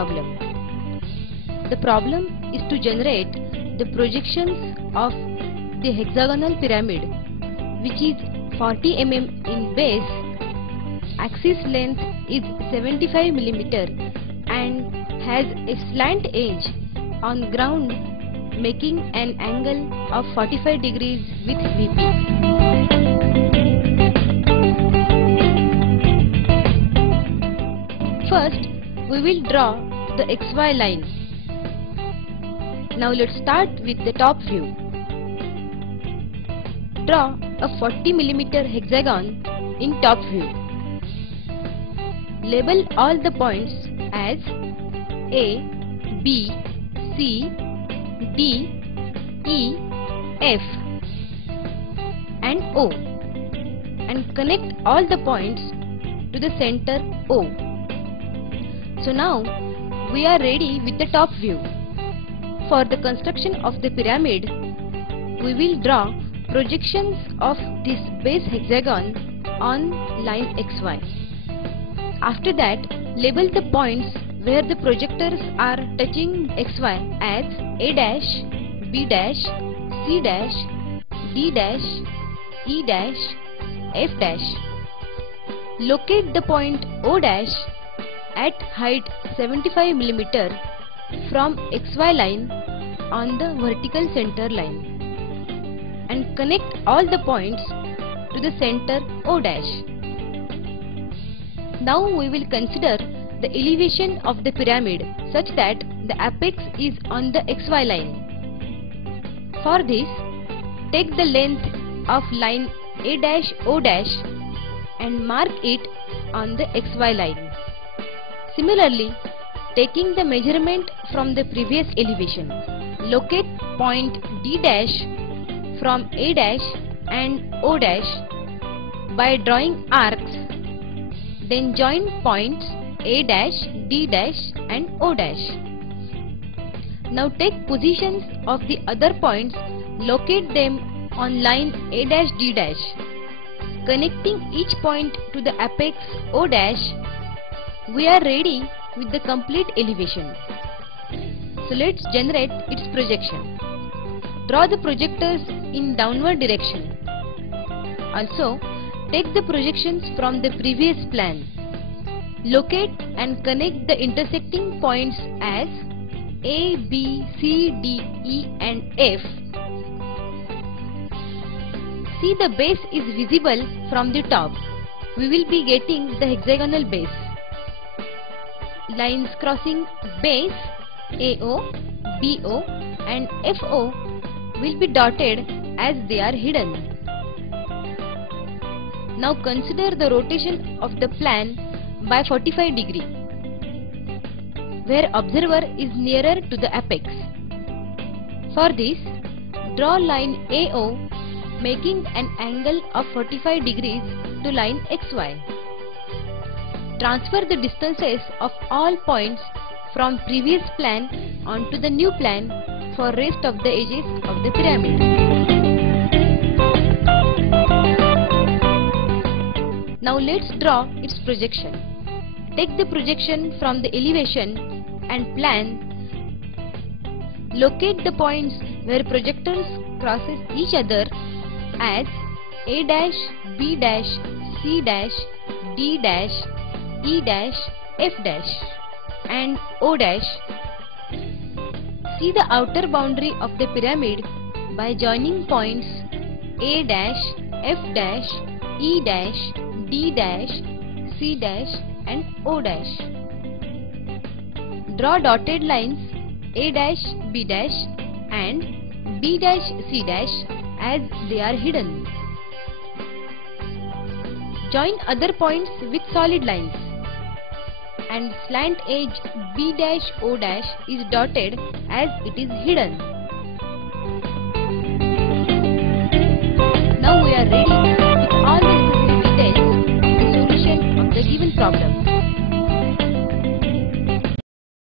problem. The problem is to generate the projections of the hexagonal pyramid, which is 40 mm in base, axis length is 75 mm and has a slant edge on ground making an angle of 45 degrees with VP. First, we will draw the XY line. Now let's start with the top view. Draw a 40 mm hexagon in top view. Label all the points as A, B, C, D, E, F and O and connect all the points to the center O. So now we are ready with the top view. For the construction of the pyramid, we will draw projections of this base hexagon on line XY. After that, label the points where the projectors are touching XY as A dash, B dash, C dash, D dash, E dash, F dash. Locate the point O dash at height 75 mm from XY line on the vertical center line and connect all the points to the center O dash. Now we will consider the elevation of the pyramid such that the apex is on the XY line. For this, take the length of line A dash O dash and mark it on the XY line. Similarly, taking the measurement from the previous elevation, locate point D dash from A dash and O dash by drawing arcs. Then join points A dash, D dash and O dash. Now take positions of the other points, locate them on line A dash, D dash. Connecting each point to the apex O dash, we are ready with the complete elevation. So let's generate its projection. Draw the projectors in downward direction. Also, take the projections from the previous plan. Locate and connect the intersecting points as A, B, C, D, E and F. See, the base is visible from the top. We will be getting the hexagonal base. Lines crossing base AO, BO and FO will be dotted as they are hidden. Now consider the rotation of the plan by 45 degree, where observer is nearer to the apex. For this, draw line AO making an angle of 45 degrees to line XY. Transfer the distances of all points from previous plan onto the new plan for rest of the edges of the pyramid. Now let's draw its projection. Take the projection from the elevation and plan. Locate the points where projectors crosses each other as A dash, B dash, C dash, D dash, E dash, F dash and O dash. See the outer boundary of the pyramid by joining points A dash, F dash, E dash, D dash, C dash and O dash. Draw dotted lines A dash, B dash and B dash, C dash as they are hidden. Join other points with solid lines and slant edge B dash O dash is dotted as it is hidden. Now we are ready with all the necessary details and solution of the given problem.